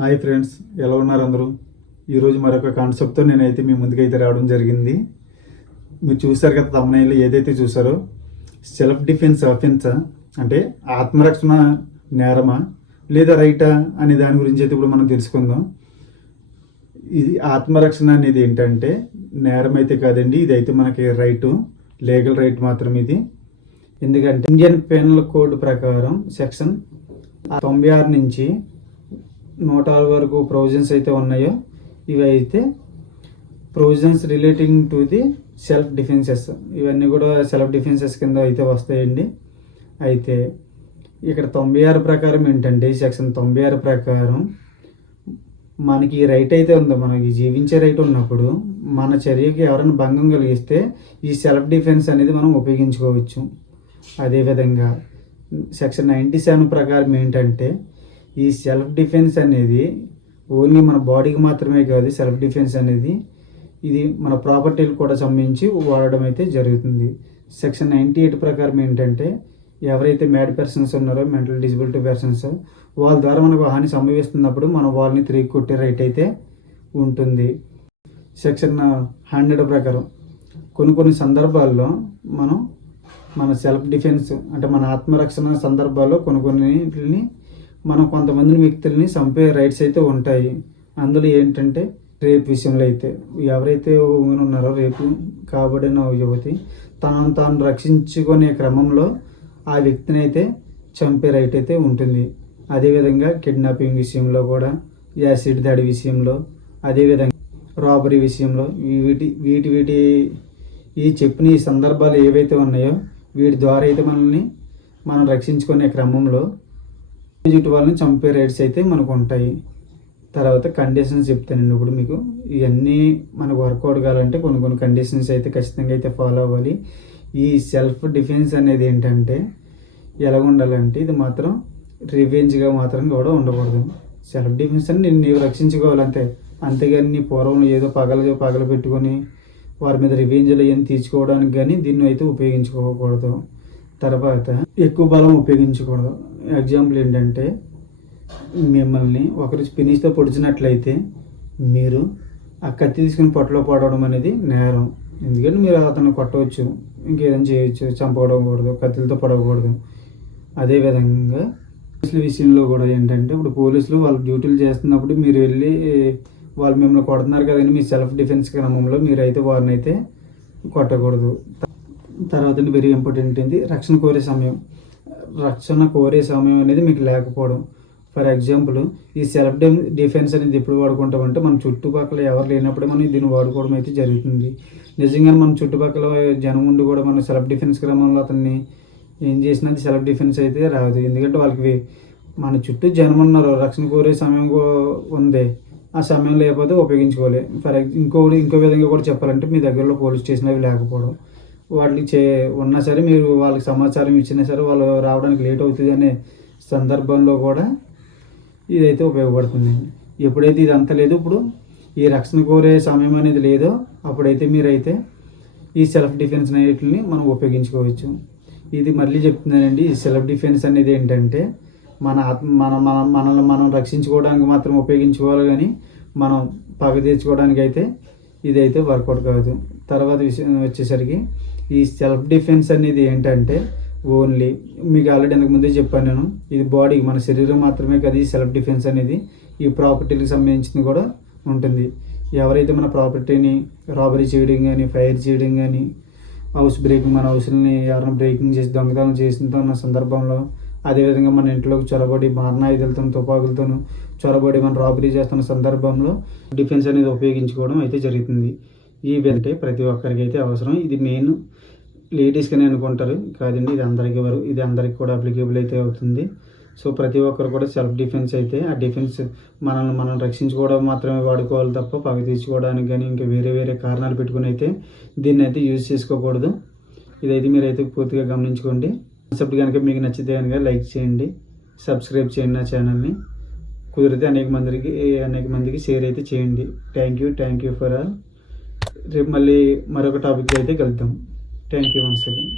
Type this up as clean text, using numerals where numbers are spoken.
Hi friends, ఎలా ఉన్నారు అందరూ? ఈరోజు మరొక కాన్సెప్ట్తో నేనైతే మీ ముందుకైతే రావడం జరిగింది. మీరు చూసారు కదా, తమ్ముళ్ళు ఏదైతే చూసారో, సెల్ఫ్ డిఫెన్స్ అఫెన్సా అంటే ఆత్మరక్షణ నేరమా లేదా రైటా అనే దాని గురించి అయితే ఇప్పుడు మనం తెలుసుకుందాం. ఇది ఆత్మరక్షణ అనేది ఏంటంటే నేరం అయితే కాదండి, ఇది అయితే మనకి రైటు, లీగల్ రైట్ మాత్రం ఇది. ఎందుకంటే ఇండియన్ పెనల్ కోడ్ ప్రకారం సెక్షన్ 96 నుంచి 106 వరకు ప్రొవిజన్స్ అయితే ఉన్నాయో, ఇవి అయితే provisions relating to the self defences, ఇవన్నీ కూడా సెల్ఫ్ డిఫెన్సెస్ కింద అయితే వస్తాయండి. అయితే ఇక్కడ 96 ప్రకారం ఏంటంటే, సెక్షన్ 96 ప్రకారం మనకి రైట్ అయితే ఉందో, మనకి జీవించే రైట్ ఉన్నప్పుడు మన చర్యకి ఎవరైనా భంగం కలిగిస్తే ఈ సెల్ఫ్ డిఫెన్స్ అనేది మనం ఉపయోగించుకోవచ్చు. అదేవిధంగా సెక్షన్ 97 ప్రకారం ఏంటంటే, ఈ సెల్ఫ్ డిఫెన్స్ అనేది ఓన్లీ మన బాడీకి మాత్రమే కాదు, సెల్ఫ్ డిఫెన్స్ అనేది ఇది మన ప్రాపర్టీలకు కూడా సంబంధించి వాడడం అయితే జరుగుతుంది. సెక్షన్ 98 ప్రకారం ఏంటంటే, ఎవరైతే మ్యాడ్ పర్సన్స్ ఉన్నారో, మెంటల్ డిజబిలిటీ పర్సన్స్, వాళ్ళ ద్వారా మనకు హాని సంభవిస్తున్నప్పుడు మనం వాళ్ళని తిరిగి కొట్టే రైట్ అయితే ఉంటుంది. సెక్షన్ 100 ప్రకారం కొన్ని సందర్భాల్లో మన సెల్ఫ్ డిఫెన్స్ అంటే మన ఆత్మరక్షణ సందర్భాల్లో కొన్నిటిని మనం కొంతమంది వ్యక్తుల్ని చంపే రైట్స్ అయితే ఉంటాయి. అందులో ఏంటంటే రేప్ విషయంలో అయితే ఎవరైతే ఉమెన్ ఉన్నారో, రేపు కాబడిన యువతి తనను తాను రక్షించుకునే క్రమంలో ఆ వ్యక్తిని అయితే చంపే రైట్ అయితే ఉంటుంది. అదేవిధంగా కిడ్నాపింగ్ విషయంలో కూడా, యాసిడ్ దాడి విషయంలో, అదేవిధంగా రాబరీ విషయంలో, వీటి ఈ చెప్పిన ఈ సందర్భాలు ఏవైతే ఉన్నాయో వీటి ద్వారా అయితే మనం రక్షించుకునే క్రమంలో ఎదుటి వాళ్ళని చంపే రైట్స్ అయితే మనకు ఉంటాయి. తర్వాత కండిషన్స్ చెప్తానండి ఇప్పుడు మీకు. ఇవన్నీ మనకు వర్కౌట్ కావాలంటే కొన్ని కండిషన్స్ అయితే ఖచ్చితంగా అయితే ఫాలో అవ్వాలి. ఈ సెల్ఫ్ డిఫెన్స్ అనేది ఏంటంటే ఎలా ఉండాలంటే, ఇది మాత్రం రివెంజ్గా మాత్రం కూడా ఉండకూడదు. సెల్ఫ్ డిఫెన్స్ అని నీవు రక్షించుకోవాలంటే, అంతేగాని నీ పూర్వం ఏదో పగల పెట్టుకొని వారి మీద రివెంజ్లు ఏం తీర్చుకోవడానికి కానీ దీన్ని అయితే ఉపయోగించుకోకూడదు. తర్వాత ఎక్కువ బలం ఉపయోగించకూడదు. ఎగ్జాంపుల్ ఏంటంటే, మిమ్మల్ని ఒకరు పినిస్తో పొడిచినట్లయితే మీరు ఆ కత్తి తీసుకుని పొట్టలో పడవడం అనేది నేరం. ఎందుకంటే మీరు అతను కొట్టవచ్చు, ఇంకేదైనా చేయవచ్చు, చంపకూడదు, కత్తులతో పడకూడదు. అదేవిధంగా పోలీసుల విషయంలో కూడా ఏంటంటే, ఇప్పుడు పోలీసులు వాళ్ళ డ్యూటీలు చేస్తున్నప్పుడు మీరు వెళ్ళి వాళ్ళు మిమ్మల్ని కొడుతున్నారు కదండి, మీ సెల్ఫ్ డిఫెన్స్ క్రమంలో మీరైతే వారిని అయితే కొట్టకూడదు. తర్వాత వెరీ ఇంపార్టెంట్ ఏంటి, రక్షణ కోరే సమయం అనేది మీకు లేకపోవడం. ఫర్ ఎగ్జాంపుల్, ఈ సెల్ఫ్ డిఫెన్స్ అనేది ఎప్పుడు వాడుకుంటామంటే, మన చుట్టుపక్కల ఎవరు లేనప్పుడే మనం దీన్ని వాడుకోవడం అయితే జరుగుతుంది. నిజంగా మన చుట్టుపక్కల జనం ఉండి కూడా మన సెల్ఫ్ డిఫెన్స్ క్రమంలో అతన్ని ఏం చేసినా సెల్ఫ్ డిఫెన్స్ అయితే రాదు. ఎందుకంటే వాళ్ళకి మన చుట్టూ జనం ఉన్నారు, రక్షణ కోరే సమయం ఉంది, ఆ సమయం లేకపోతే ఉపయోగించుకోవాలి. ఇంకో విధంగా కూడా చెప్పాలంటే, మీ దగ్గరలో పోలీస్ స్టేషన్ అవి లేకపోవడం, వాళ్ళకి ఉన్నా సరే మీరు వాళ్ళకి సమాచారం ఇచ్చినా సరే వాళ్ళు రావడానికి లేట్ అవుతుంది అనే సందర్భంలో కూడా ఇదైతే ఉపయోగపడుతుంది. ఎప్పుడైతే ఇదంతా లేదు, ఇప్పుడు ఈ రక్షణ కోరే సమయం అనేది లేదో, అప్పుడైతే మీరైతే ఈ సెల్ఫ్ డిఫెన్స్ అనేటిని మనం ఉపయోగించుకోవచ్చు. ఇది మళ్ళీ చెప్తున్నానండి, ఈ సెల్ఫ్ డిఫెన్స్ అనేది ఏంటంటే మనల్ని మనం రక్షించుకోవడానికి మాత్రం ఉపయోగించుకోవాలి, కానీ మనం పగ తీర్చుకోవడానికి అయితే ఇదైతే వర్కౌట్ కాదు. తర్వాత విషయం వచ్చేసరికి, ఈ సెల్ఫ్ డిఫెన్స్ అనేది ఏంటంటే ఓన్లీ మీకు ఆల్రెడీ ఇంతకుముందే చెప్పాను నేను, ఇది బాడీ మన శరీరం మాత్రమే కాదు. ఈ సెల్ఫ్ డిఫెన్స్ అనేది ఈ ప్రాపర్టీలకు సంబంధించింది కూడా ఉంటుంది. ఎవరైతే మన ప్రాపర్టీని రాబరీ చేయడం కానీ, ఫైర్ చేయడం కానీ, హౌస్ బ్రేకింగ్, మన హౌస్ని ఎవరైనా బ్రేకింగ్ చేసి దొంగతనం చేసిన సందర్భంలో, అదేవిధంగా మన ఇంట్లోకి చొరబడి మారణాయుధాలతో, తుపాకులతోనూ చొరబడి మన రాబరీ చేస్తున్న సందర్భంలో డిఫెన్స్ అనేది ఉపయోగించుకోవడం అయితే జరుగుతుంది. అంటే ప్రతి ఒక్కరికి అయితే అవసరం. ఇది మెయిన్ లేడీస్గానే అనుకుంటారు కాదండి, ఇది అందరికీ కూడా అప్లికేబుల్ అయితే అవుతుంది. సో ప్రతి ఒక్కరు కూడా సెల్ఫ్ డిఫెన్స్ అయితే, ఆ డిఫెన్స్ మనం రక్షించుకోవడం మాత్రమే వాడుకోవాలి తప్ప పగ తీర్చుకోవడానికి కానీ ఇంకా వేరే కారణాలు పెట్టుకుని అయితే దీన్ని అయితే యూజ్ చేసుకోకూడదు. ఇదైతే మీరైతే పూర్తిగా గమనించుకోండి. కాన్సెప్ట్ కనుక మీకు నచ్చితే కనుక లైక్ చేయండి, సబ్స్క్రైబ్ చేయండి నా ఛానల్ని. కుదిరితే అనేక మందికి షేర్ అయితే చేయండి. Thank you for all. రేపు మళ్ళీ మరొక టాపిక్ అయితే కలుద్దాం. Thank you once again.